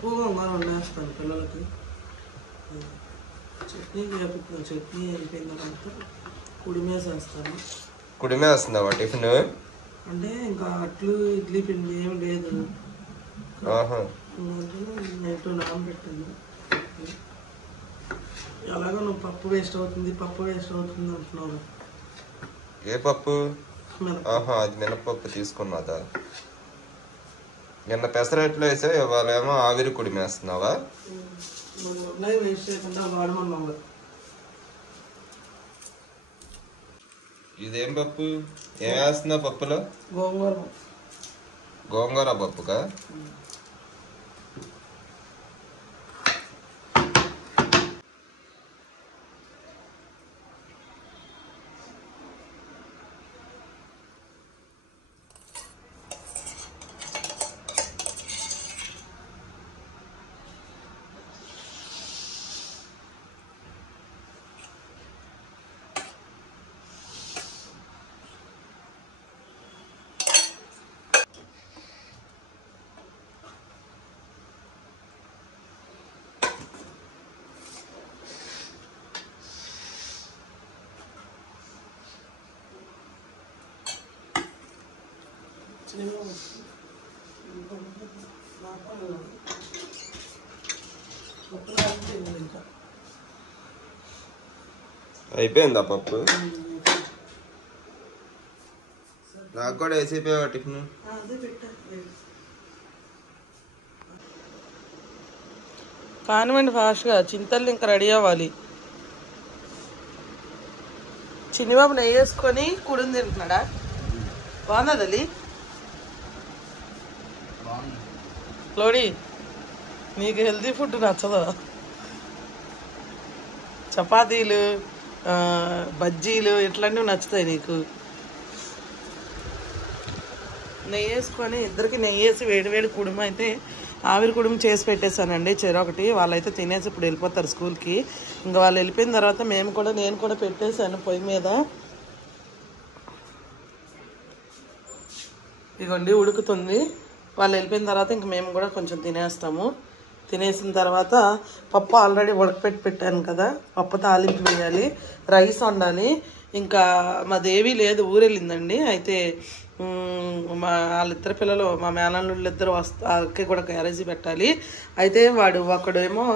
పప్పు గోంగూర వండేస్తాను పిల్లలకి. చట్నీ వేపుతాను. చట్నీ అయిపోయిన తర్వాత కుడిమేసేస్తాను. కుడిమేస్తున్నావా టిఫిన్? అంటే ఇంకా అట్లు ఇడ్లీ పిండి ఏం లేదు. నైట్ నానబెట్టాను. ఎలాగో నువ్వు పప్పు వేస్ట్ అవుతుంది అంటున్నావు. ఏ పప్పు? అది మినపప్పు తీసుకున్నదా? నిన్న పెసరట్లు వేసావు, ఇవాళేమో ఆవిరి కుడిమేస్తున్నావా? వేస్ట్ చేయకుండా వాడమన్నావు. ఇదేం పప్పు? ఏం వేస్తున్నావు పప్పులో? గోంగూర పప్పుకా? అయిపోయిందా పప్పు? నాకు కూడా వేసిపోయావా టిఫిన్? కానివ్వండి ఫాస్ట్గా. చింతలు ఇంకా రెడీ అవ్వాలి. చిన్నబాబు నెయ్యి వేసుకొని కుడిని తింటున్నాడా? బాగుందా తల్లి? లోడి, నీకు హెల్తీ ఫుడ్ నచ్చదా? చపాతీలు, బజ్జీలు ఇట్లాంటివి నచ్చుతాయి నీకు? నెయ్యి వేసుకొని ఇద్దరికి నెయ్యి వేసి వేడి కుడుము అయితే ఆవిరి కుడుము చేసి పెట్టేశానండి. చెరొకటి. వాళ్ళైతే తినేసి ఇప్పుడు వెళ్ళిపోతారు స్కూల్కి. ఇంకా వాళ్ళు వెళ్ళిపోయిన తర్వాత నేను కూడా పెట్టేశాను పొయ్యి మీద. ఇదిగోండి ఉడుకుతుంది. వాళ్ళు వెళ్ళిపోయిన తర్వాత ఇంక మేము కూడా కొంచెం తినేస్తాము. తినేసిన తర్వాత పప్పు ఆల్రెడీ ఉడకపెట్టి పెట్టాను కదా, పప్పు తాలింపు వేయాలి, రైస్ వండాలి. ఇంకా మాదేవీ లేదు, ఊరెళ్ళిందండి. అయితే వాళ్ళిద్దరు పిల్లలు, మా మేనల్లుళ్ళు ఇద్దరు వాళ్ళకి కూడా క్యారేజీ పెట్టాలి. అయితే ఒకడేమో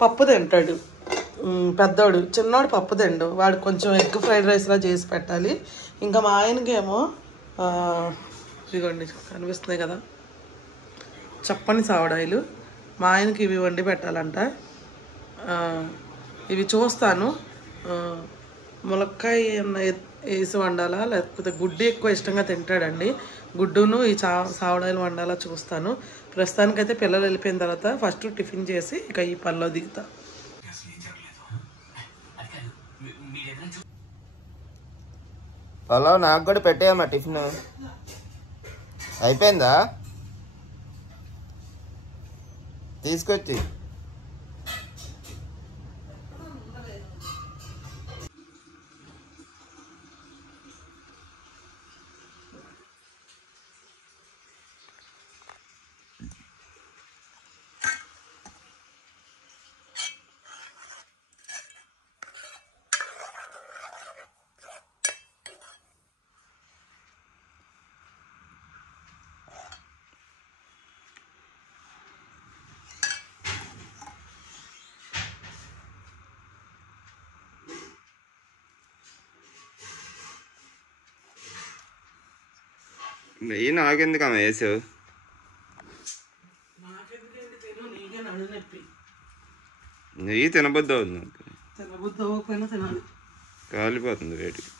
పప్పు తింటాడు, పెద్దోడు. చిన్నోడు పప్పు తిండు. వాడు కొంచెం ఎగ్ ఫ్రైడ్ రైస్లా చేసి పెట్టాలి. ఇంకా మా ఆయనకేమో ఇదిగోండి కనిపిస్తున్నాయి కదా చప్పని సావడాయిలు, మా ఆయనకి ఇవి వండి పెట్టాలంట. ఇవి చూస్తాను, ములక్కాయ వేసి వండాలా లేకపోతే గుడ్డు ఎక్కువ ఇష్టంగా తింటాడండి. గుడ్డును ఈ సావడాయిలు వండాలా చూస్తాను. ప్రస్తుతానికైతే పిల్లలు వెళ్ళిపోయిన తర్వాత ఫస్ట్ టిఫిన్ చేసి ఇక ఈ పనిలో దిగుతా. హలో, నాకు కూడా పెట్టేయమ్మా టిఫిన్. అయిపోయిందా? తీసుకొచ్చి నెయ్యి నాకెందుకమ్మా వేసావు? నెయ్యి తినబుద్ధి అవుతుంది నాకు. కాలిపోతుంది వేడికి.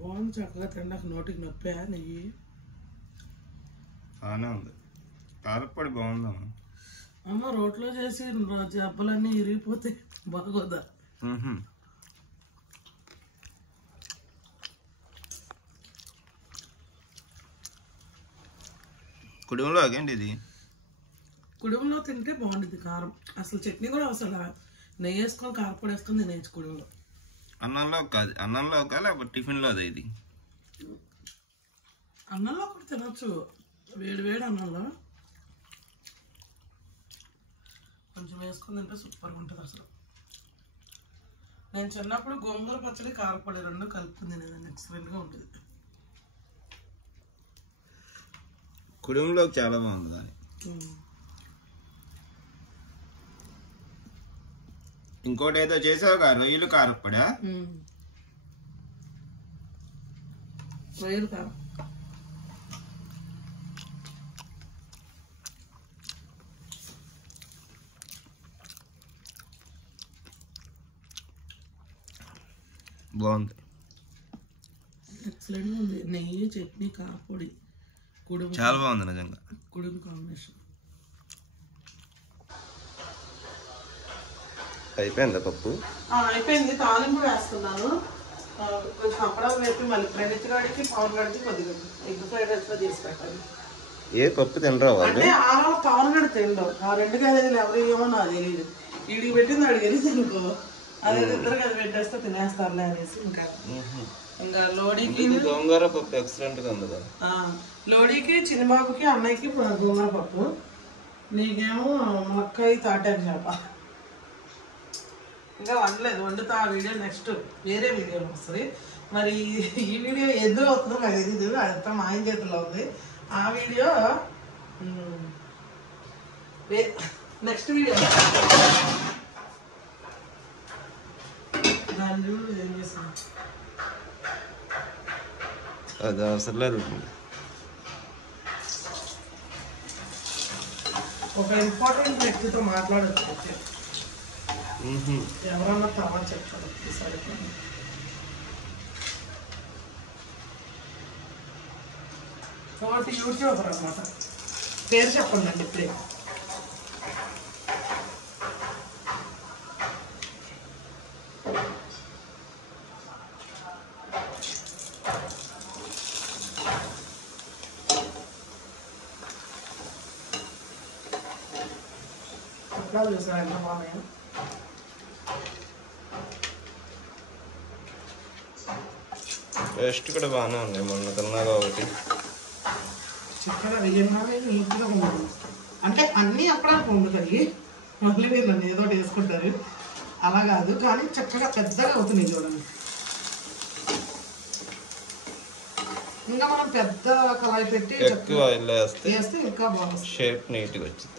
బాగుంది, చక్కగా తినడానికి నోటికి నొప్పా. నెయ్యి బాగానే ఉంది. కారప్పొడి బాగుందమ్మా. అమ్మ రోట్లో చేసి జబ్బలన్నీ ఇరిగిపోతే బాగోదా? కుటుంబంలో ఏంటి ఇది? కుడుములో తింటే బాగుంటుంది కారం. అసలు చట్నీ కూడా అవసరం లేదు, నెయ్యి వేసుకొని కారపొడి వేసుకొని తినేయచ్చు కుడుములో. అన్నంలో కాదు, అన్నంలో లేకపోతే టిఫిన్లో అదే ఇది. అన్నంలో కూడా తినచ్చు, వేడి వేడి అన్నంలో కొంచెం వేసుకొని తింటే సూపర్గా ఉంటుంది అసలు. నేను చిన్నప్పుడు గోంగూర పచ్చడి కారపొడి రెండు కలుపుకుని తినేదాన్ని, ఎక్సలెంట్గా ఉంటుంది. కుటుంబంలో చాలా బాగుంది దాని. ఇంకోటి ఏదో చేసావుగా, రొయ్యలు కారపొడా? రొయ్యలు కారం బాగుంది, ఎక్సలెంట్గా ఉంది. నెయ్యి, చట్నీ, కారపొడి, కుడుము చాలా బాగుంది నిజంగా. కుడుము కాంబినేషన్. అయిపోయిందా పప్పు? అయిపోయింది, తాలింపు వేస్తున్నాను. కొంచెం అప్పడాలు వేపి మళ్ళీ ప్రణిత్ గాడికి పవన్ గడికి కొద్దిగా ఎగ్ ఫ్రైడ్ రైస్ లో చేసి పెట్టాలి. ఏ పప్పు తినరా వాళ్ళు? అంటే ఆలో పవన్ గడి తినడం, ఆ 2 కేజీలు ఎవరు ఏమో నాకు తెలియదు. వీడికి పెట్టింది వాడికి తెలిసి అనుకో, అదే ఇద్దరు కదా పెట్టేస్తే తినేస్తారులే అనేసి. ఇంకా లోడీకి గోంగూర పప్పు ఎక్సలెంట్ గా ఉంది కదా. లోడీకి, చిన్నబాబుకి, అన్నయ్యకి గోంగూర పప్పు, నీకేమో ములక్కాయ తాటాకు చేప. ఇంకా వండలేదు, వండుతా. ఆ వీడియో నెక్స్ట్ వేరే వీడియోలో వస్తుంది. మరి ఈ వీడియో ఎందులో అవుతుందో నాకు తెలియదు, అదంతా మా ఆయన చేతిలో ఉంది. ఆ వీడియో నెక్స్ట్ వీడియో. దాని చూడు ఏం చేస్తాను, అది అవసరం లేదు. ఒక ఇంపార్టెంట్ వ్యక్తితో మాట్లాడచ్చు, ఎవరన్నా తమ చెప్తారు. సరిపోయింది. ఒకటి యూట్యూబర్ అనమాట, పేరు చెప్పండి ఇప్పుడే. చూసారా ఎంత బాగున్నాయో. టేస్ట్ కూడా బాగానే ఉంది, మొన్న తిన్నాగా ఒకటి. చిక్కగా వేయగానే నీట్గా ఉండదు, అంటే అన్నీ అప్పడానికి వండుతాయి, మళ్ళీ వీళ్ళు ఏదో వేసుకుంటారు, అలా కాదు. కానీ చక్కగా పెద్దగా అవుతున్నాయి చూడండి. ఇంకా మనం పెద్ద కళాయి పెట్టి ఎక్కువ ఆయిల్ వేస్తే ఇంకా బాగా షేప్ నీట్గా వచ్చింది.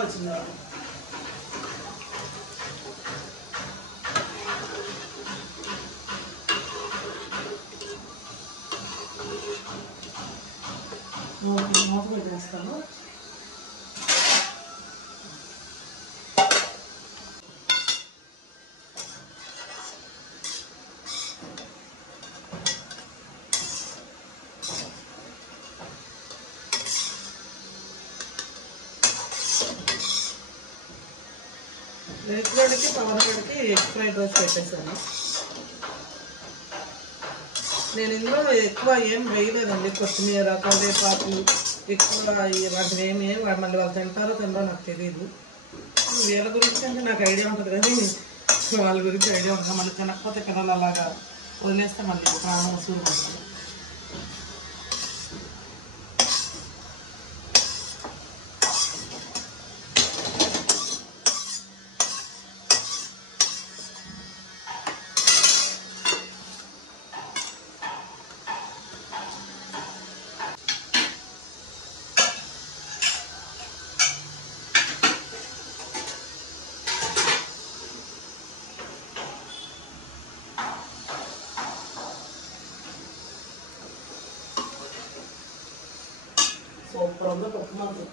వచ్చింది. మూత పెట్టేస్తాను. రేట్లోకి పవన్కి ఎగ్ ఫ్రైడ్ రైస్ పెట్టేసాను. నేను ఇందులో ఎక్కువ ఏం వేయలేదండి, కొత్తిమీర, కరివేపాకు ఎక్కువ ఇలాంటివి ఏమి మళ్ళీ వాళ్ళు తింటారో తింటారో నాకు తెలియదు. వీళ్ళ గురించి అంటే నాకు ఐడియా ఉంటుంది కానీ వాళ్ళ గురించి ఐడియా ఉంటుంది. మళ్ళీ తినకపోతే పిల్లలు అలాగా వదిలేస్తే మళ్ళీ ప్రాణం వసూలు ఉంటుంది. సూపర్ ఉందో పప్పు మాత్రం